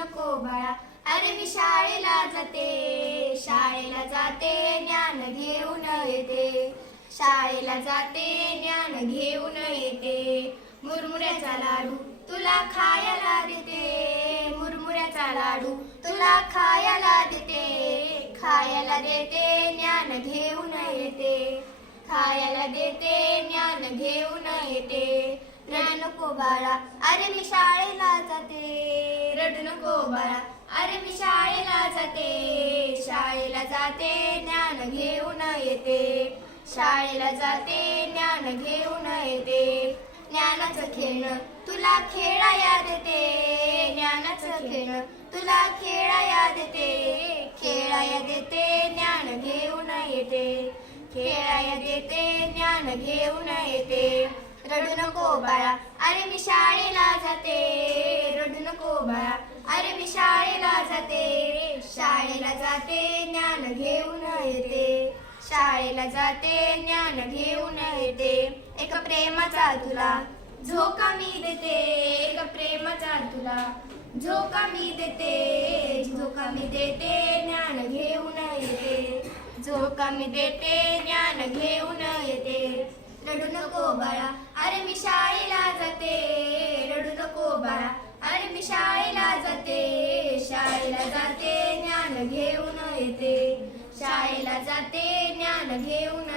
नको बाळा, अरे मी शाळेला जाते, शाळेला जाते ज्ञान घेऊन येते, शाळेला जाते ज्ञान घेऊन येते. मुरमुऱ्याचा लाडू तुला खायला देते, मुरमुऱ्याचा लाडू तुला खायला देते, खायला देते ज्ञान घेऊन येते, खायला देते ज्ञान घेऊन येते. रडू नको बाळा, अरे मी शाळेला जाते, रडू नको बाळा, अरे मी शाळेला जाते, शाळेला जाते ज्ञान घेऊन येते, शाळेला जाते ज्ञान घेऊन येते. ज्ञानाचं खेळणं तुला खेळाया देते, ज्ञानाचं खेळणं तुला खेळाया देते, खेळाया देते ज्ञान घेऊन येते, खेळाया देते ज्ञान घेऊन येते. रडू नको बाळा, अरे मी शाळेला जाते, रडू नको बाळा, अरे मी शाळेला जाते, शाळेला जाते ज्ञान घेऊन येते, शाळेला जाते ज्ञान घेऊन येते. एक प्रेमाचा तुला झोका मी देते, एक प्रेमाचा तुला झोका मी देते, झोका मी देते ज्ञान घेऊन येते, झोका मी देते ज्ञान घेऊन येते. रडू नको बाळा, अरे मी शाळेला जाते, रडू नको बाळा, अरे मी शाळेला जाते, शाळेला जाते ज्ञान घेऊन येते, शाळेला जाते ज्ञान घेऊन